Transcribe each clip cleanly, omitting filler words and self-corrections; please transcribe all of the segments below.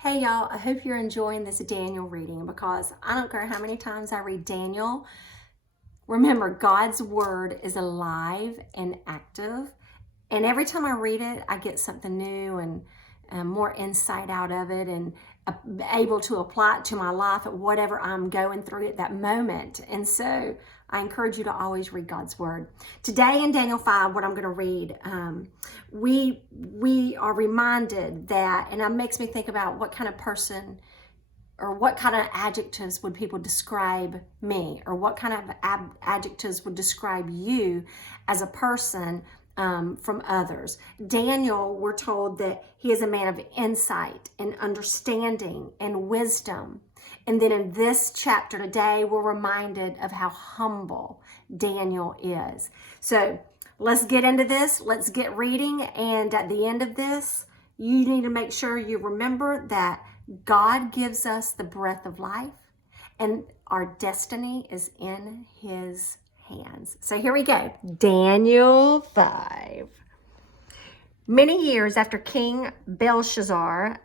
Hey y'all, I hope you're enjoying this Daniel reading because I don't care how many times I read Daniel. Remember, God's word is alive and active. And every time I read it, I get something new and more insight out of it and able to apply it to my life at whatever I'm going through at that moment. And so I encourage you to always read God's word. Today in Daniel 5, what I'm going to read, we are reminded that, and it makes me think about what kind of person or what kind of adjectives would people describe me, or what kind of adjectives would describe you as a person from others. Daniel, we're told that he is a man of insight and understanding and wisdom. And then in this chapter today, we're reminded of how humble Daniel is. So let's get into this. Let's get reading. And at the end of this, you need to make sure you remember that God gives us the breath of life and our destiny is in his hands. So here we go. Daniel 5. Many years after King Belshazzar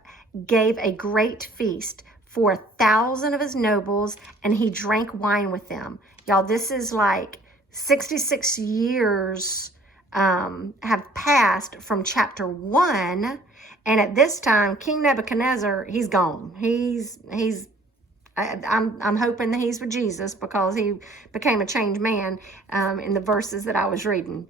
gave a great feast for 1,000 of his nobles, and he drank wine with them. Y'all, this is like 66 years have passed from chapter 1. And at this time, King Nebuchadnezzar, he's gone. I'm hoping that he's with Jesus because he became a changed man in the verses that I was reading.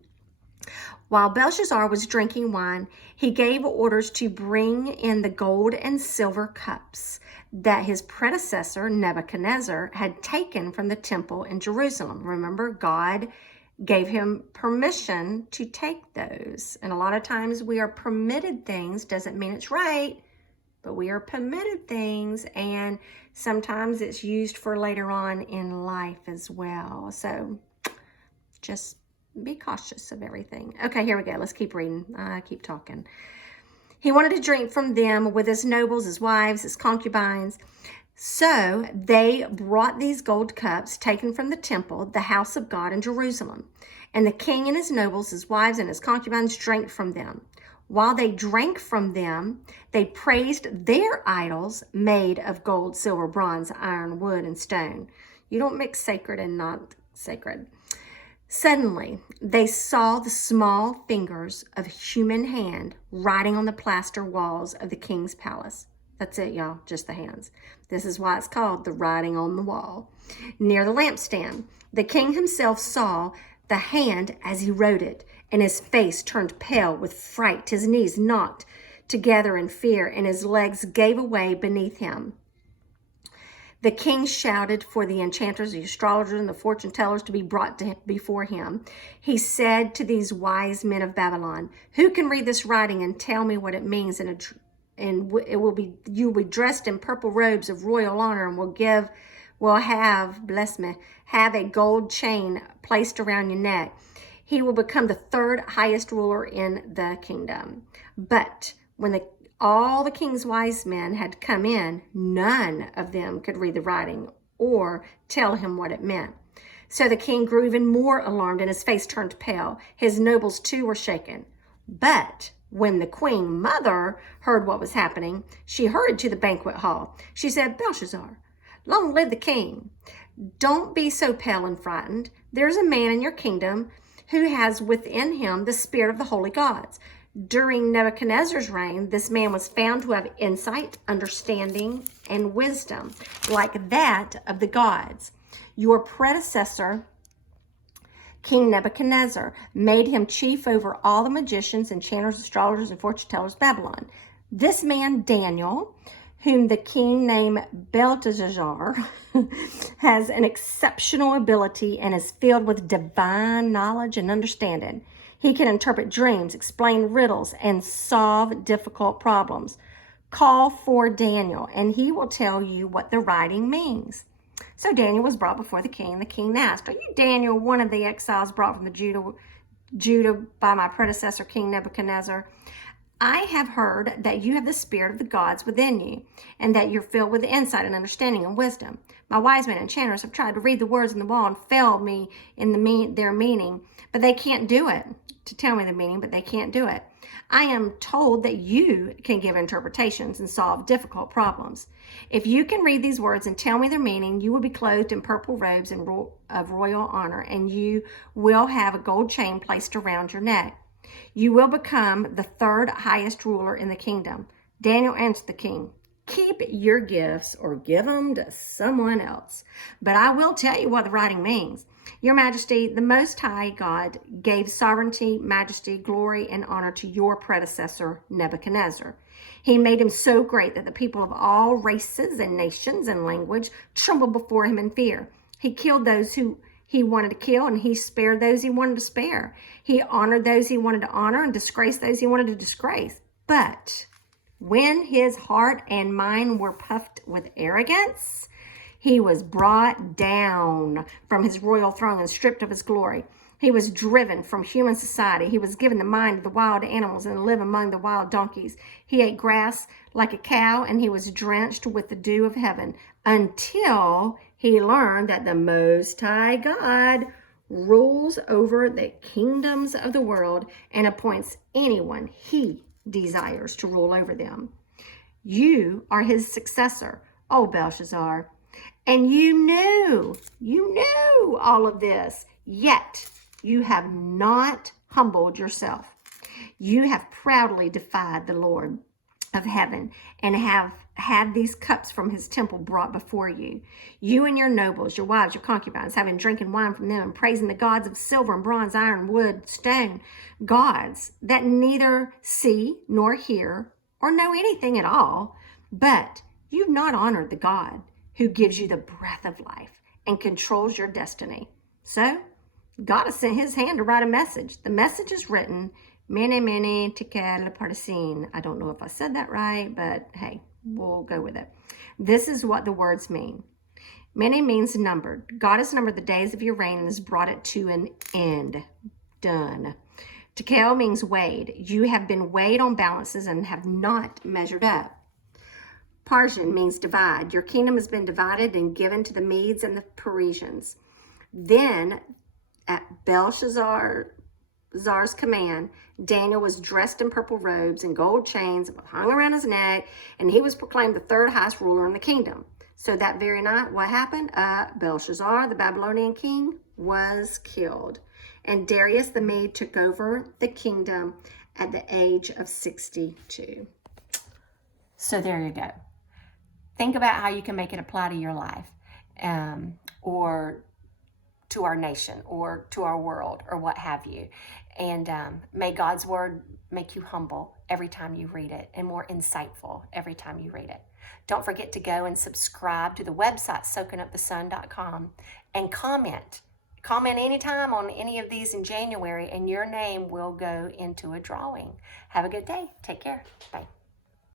While Belshazzar was drinking wine, he gave orders to bring in the gold and silver cups that his predecessor, Nebuchadnezzar, had taken from the temple in Jerusalem. Remember, God gave him permission to take those. And a lot of times we are permitted things, doesn't mean it's right, but we are permitted things, and sometimes it's used for later on in life as well. So just be cautious of everything. Okay, here we go. Let's keep reading. I keep talking. He wanted to drink from them with his nobles, his wives, his concubines. So they brought these gold cups taken from the temple, the house of God in Jerusalem. And the king and his nobles, his wives, and his concubines drank from them. While they drank from them, they praised their idols made of gold, silver, bronze, iron, wood, and stone. You don't mix sacred and not sacred. Suddenly, they saw the small fingers of a human hand writing on the plaster walls of the king's palace. That's it, y'all, just the hands. This is why it's called the writing on the wall. Near the lampstand, the king himself saw the hand as he wrote it, and his face turned pale with fright. His knees knocked together in fear, and his legs gave way beneath him. The king shouted for the enchanters, the astrologers, and the fortune tellers to be brought before him. He said to these wise men of Babylon, "Who can read this writing and tell me what it means? And it will be, you will be dressed in purple robes of royal honor, and will have a gold chain placed around your neck. He will become the third highest ruler in the kingdom." But when all the king's wise men had come in, none of them could read the writing or tell him what it meant. So the king grew even more alarmed, and his face turned pale. His nobles too were shaken. But when the queen mother heard what was happening, she hurried to the banquet hall. She said, "Belshazzar, long live the king. Don't be so pale and frightened. There's a man in your kingdom who has within him the spirit of the holy gods. During Nebuchadnezzar's reign, this man was found to have insight, understanding, and wisdom like that of the gods. Your predecessor, King Nebuchadnezzar, made him chief over all the magicians, enchanters, astrologers, and fortune tellers of Babylon. This man, Daniel, whom the king named Belteshazzar, has an exceptional ability and is filled with divine knowledge and understanding. He can interpret dreams, explain riddles, and solve difficult problems. Call for Daniel, and he will tell you what the writing means." So Daniel was brought before the king. The king asked, "Are you Daniel, one of the exiles brought from Judah by my predecessor, King Nebuchadnezzar? I have heard that you have the spirit of the gods within you, and that you're filled with insight and understanding and wisdom. My wise men and enchanters have tried to read the words on the wall and failed me in their meaning, but they can't do it. To tell me the meaning, but they can't do it. I am told that you can give interpretations and solve difficult problems. If you can read these words and tell me their meaning, you will be clothed in purple robes and of royal honor, and you will have a gold chain placed around your neck. You will become the third highest ruler in the kingdom. Daniel answered the king, keep your gifts or give them to someone else. But I will tell you what the writing means. Your Majesty, the Most High God gave sovereignty, majesty, glory, and honor to your predecessor, Nebuchadnezzar. He made him so great that the people of all races and nations and language trembled before him in fear. He killed those who he wanted to kill, and he spared those he wanted to spare. He honored those he wanted to honor and disgraced those he wanted to disgrace. But when his heart and mind were puffed with arrogance, he was brought down from his royal throne and stripped of his glory. He was driven from human society. He was given the mind of the wild animals and lived among the wild donkeys. He ate grass like a cow, and he was drenched with the dew of heaven until he learned that the Most High God rules over the kingdoms of the world and appoints anyone he desires to rule over them. You are his successor, O Belshazzar, and you knew all of this, yet you have not humbled yourself. You have proudly defied the Lord of heaven and have had these cups from his temple brought before you. You and your nobles, your wives, your concubines, having drinking wine from them and praising the gods of silver and bronze, iron, wood, stone, gods that neither see nor hear or know anything at all. But you've not honored the God who gives you the breath of life and controls your destiny. So God has sent his hand to write a message. The message is written, Mene, mene, tekel, parsin. I don't know if I said that right, but hey, we'll go with it. This is what the words mean. Mene means numbered. God has numbered the days of your reign and has brought it to an end. Done. Tekel means weighed. You have been weighed on balances and have not measured up. Parsin means divide. Your kingdom has been divided and given to the Medes and the Persians. Then, at Belshazzar's command, Daniel was dressed in purple robes and gold chains hung around his neck, and he was proclaimed the third highest ruler in the kingdom. So that very night, what happened? Belshazzar, the Babylonian king, was killed. And Darius the Mede took over the kingdom at the age of 62. So there you go. Think about how you can make it apply to your life, or to our nation, or to our world, or what have you. And may God's word make you humble every time you read it, and more insightful every time you read it. Don't forget to go and subscribe to the website, soakingupthesun.com, and comment. Comment anytime on any of these in January, and your name will go into a drawing. Have a good day. Take care. Bye.